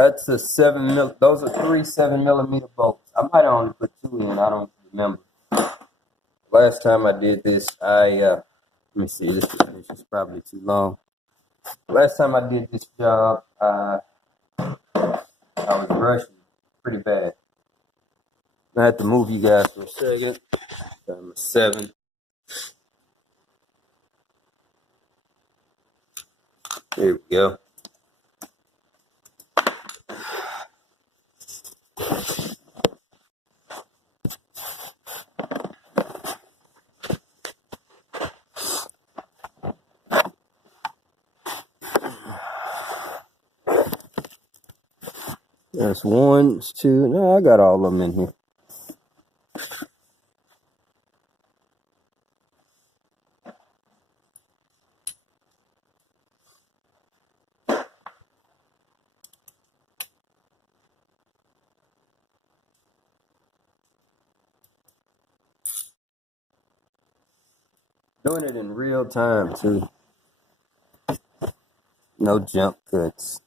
That's a 7 mil. Those are 3 7mm bolts. I might only put 2 in. I don't remember. Last time I did this, let me see. This is probably too long. Last time I did this job, I was rushing pretty bad. I had to move you guys for a second. I'm a 7. Here we go. That's 1, 2. No, I got all of them in here. Doing it in real time too. No jump cuts.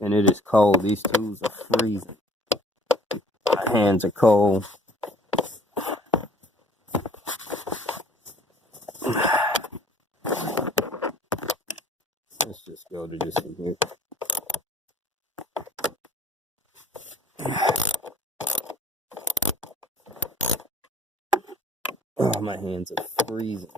And it is cold. These tools are freezing. My hands are cold. Let's just go to this one here. Oh, my hands are freezing.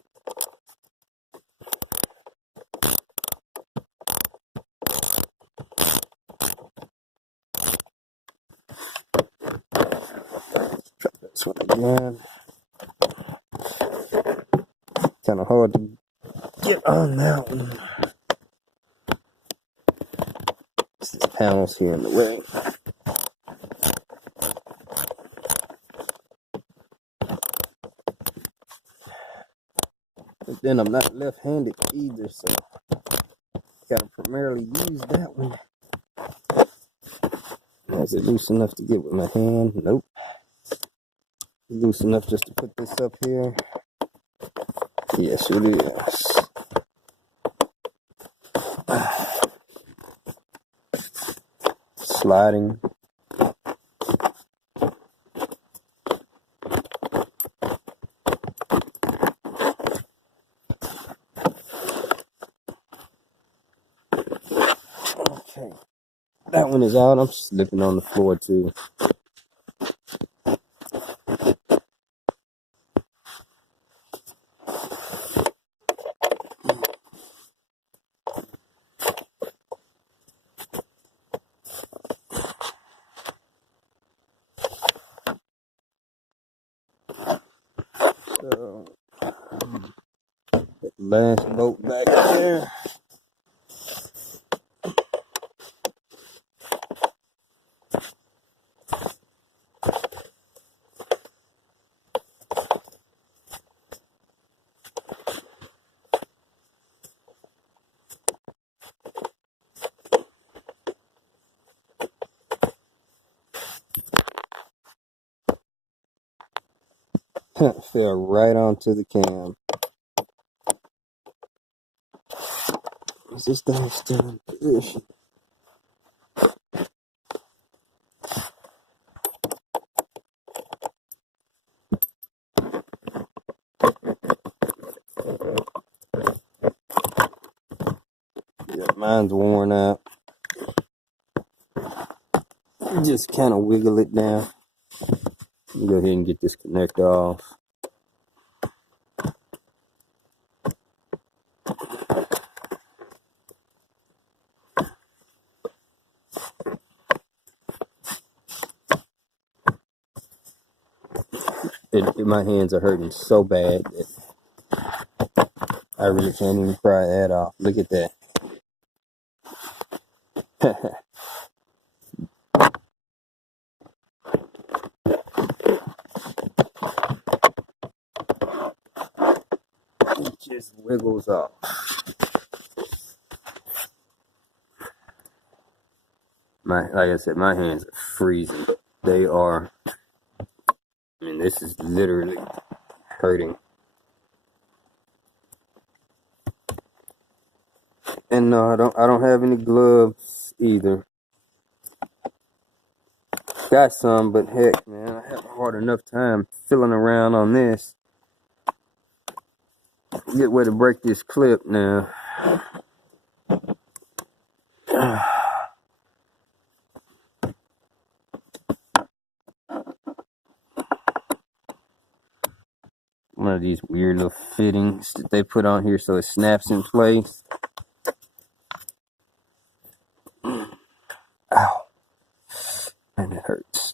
Try this one again. Kind of hard to get on that one. These panels here in the way. But then I'm not left-handed either, so gotta primarily use that one. Is it loose enough to get with my hand? Nope. Loose enough just to put this up here? Yes, it is. Sliding. Okay. That one is out. I'm slipping on the floor too. So, last bolt back there. Fell right onto the cam. Is this thing still in position? Yeah, mine's worn out. Just kind of wiggle it down. Go ahead and get this connector off. My hands are hurting so bad that I really can't even pry that off. Look at that. It just wiggles off. Like I said, my hands are freezing. They are, I mean, this is literally hurting. And no, I don't have any gloves either. Got some, but heck, man, I have a hard enough time fiddling around on this. Get where to break this clip now. One of these weird little fittings that they put on here so it snaps in place. Ow. And it hurts.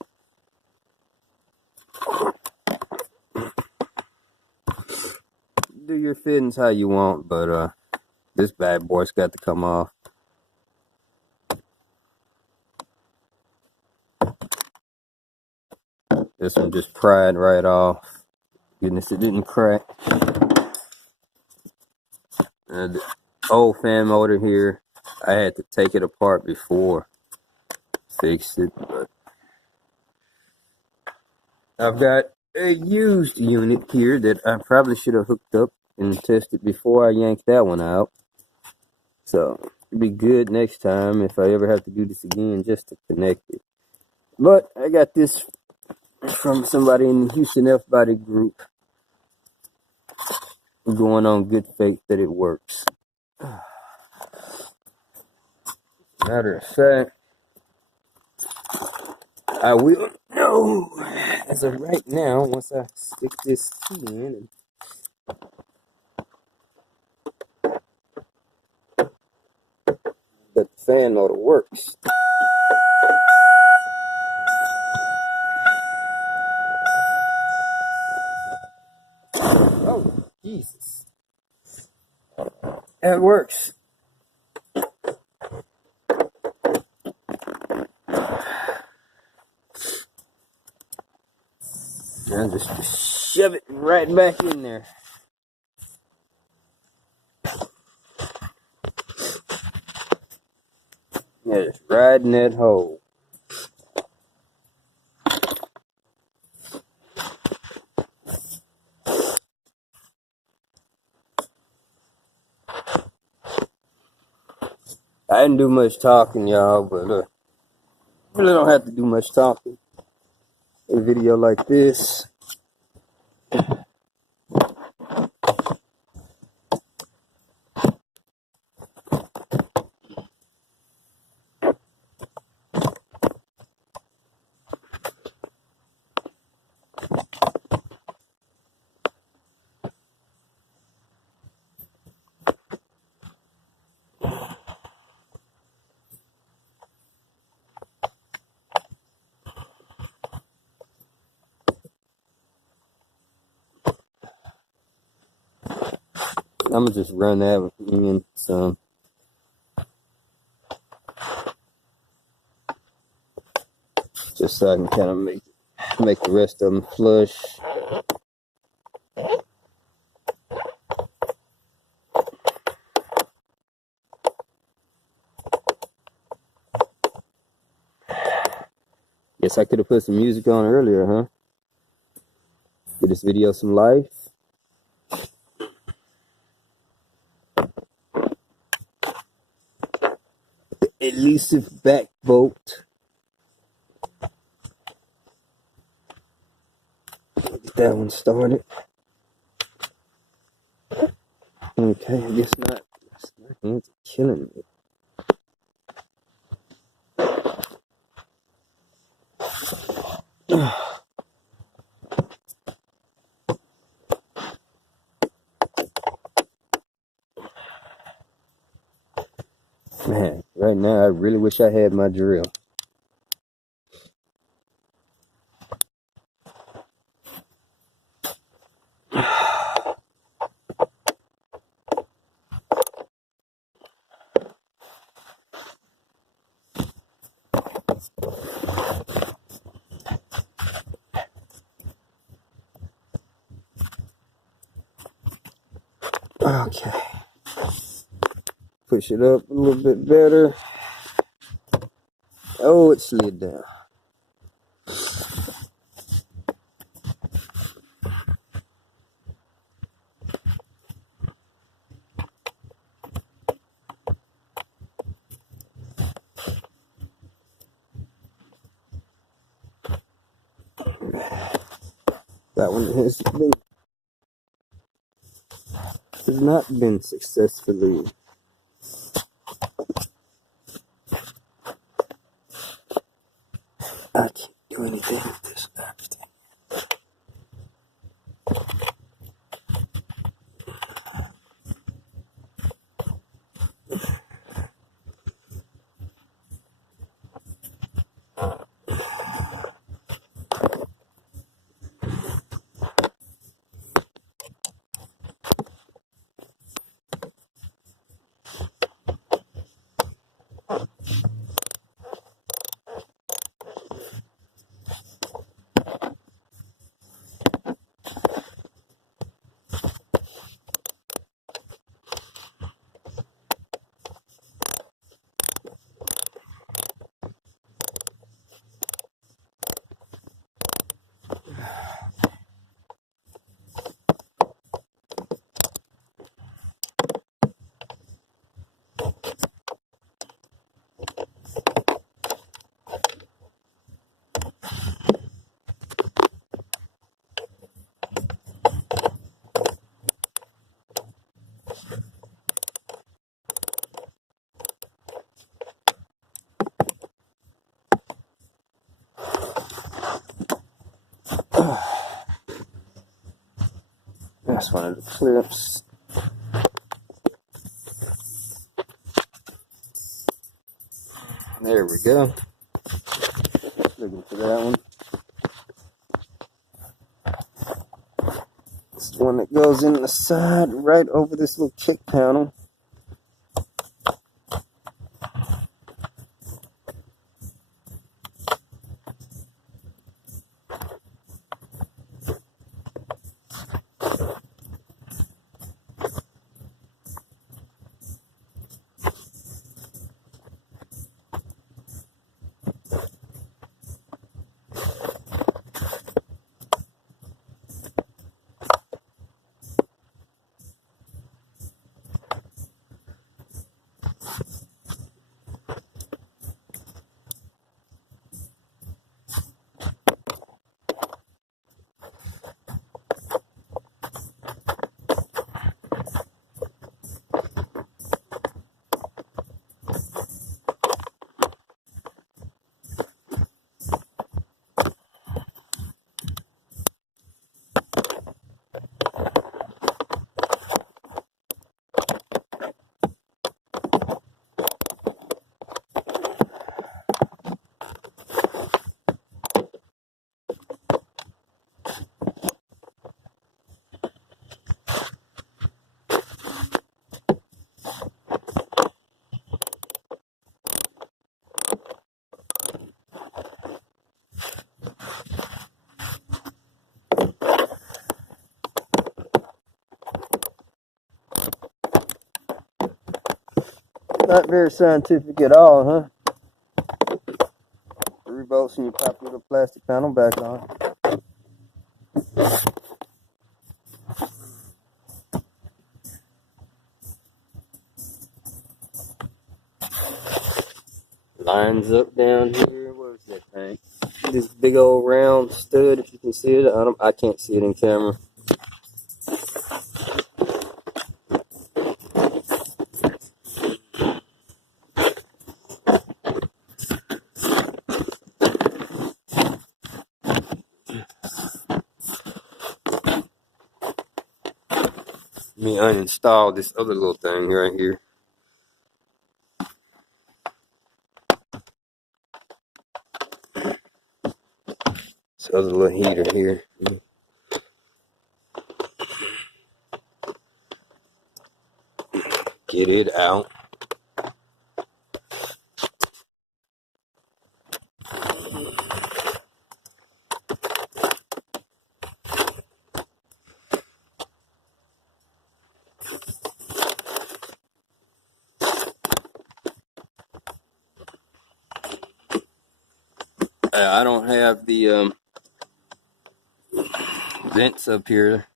Do your fittings how you want, but this bad boy's got to come off. This one just pried right off. Goodness, it didn't crack. The old fan motor here, I had to take it apart before fixed it, but I've got a used unit here that I probably should have hooked up and tested before I yanked that one out. So it'd be good next time if I ever have to do this again just to connect it. But I got this from somebody in the Houston F-Body group, going on good faith that it works. Matter of fact, I will know as of right now once I stick this key in that the fan motor works. Oh, Jesus. It works. Now just shove it right back in there. Yeah, just right in that hole. I didn't do much talking, y'all, but really don't have to do much talking in a video like this. I'm gonna just run that in some. Just so I can kind of make the rest of them flush. Guess I could have put some music on earlier, huh? Give this video some life. Elusive back bolt. Get that one started. Okay, I guess not. My hands are killing me. Man, right now I really wish I had my drill. Okay. Push it up a little bit better. Oh, it slid down. That one has not been successfully. I can't do anything with this left. That's one of the clips. There we go. Looking for that one. It's the one that goes in the side right over this little kick panel. Not very scientific at all, huh? 3 bolts and you pop your little plastic panel back on. Lines up down here. Where's that thing? This big old round stud, if you can see it. I can't see it in camera. Let me uninstall this other little thing right here. This other little heater here. Get it out. I don't have the vents up here.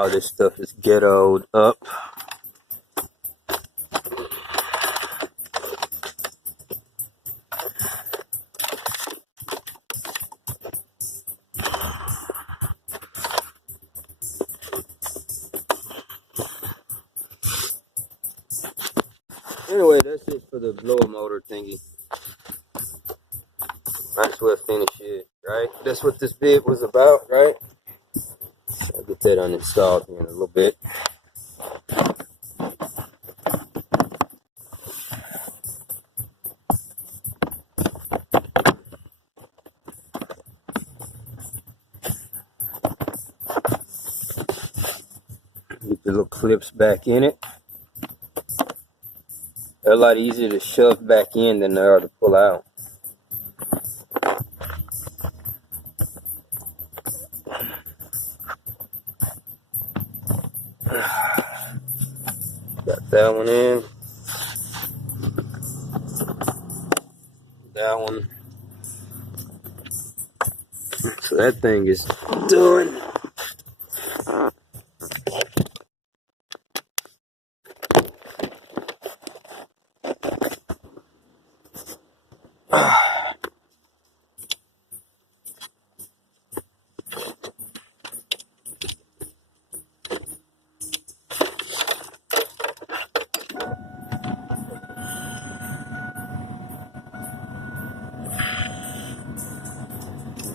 All this stuff is ghettoed up. Anyway, that's it for the blower motor thingy. Might as well finish it, right? That's what this bit was about, right? I'll get that uninstalled here in a little bit. Get the little clips back in it. They're a lot easier to shove back in than they are to pull out. Got that one in. That one. So that thing is done.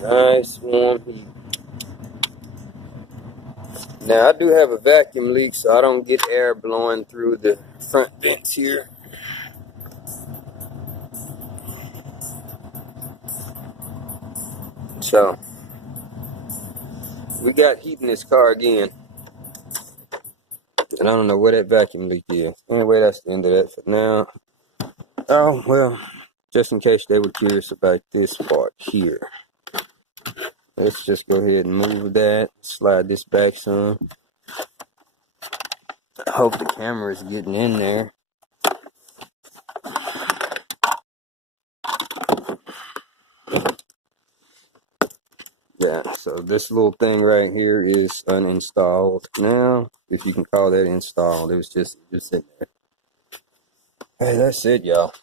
Nice warm heat. Now I do have a vacuum leak, so I don't get air blowing through the front vents here. So we got heat in this car again. And I don't know where that vacuum leak is. Anyway, that's the end of that for now. Oh, well, just in case they were curious about this part here. Let's just go ahead and move that. Slide this back some. I hope the camera is getting in there. Yeah, so this little thing right here is uninstalled now. If you can call that installed, it was just sitting there. Hey, that's it, y'all.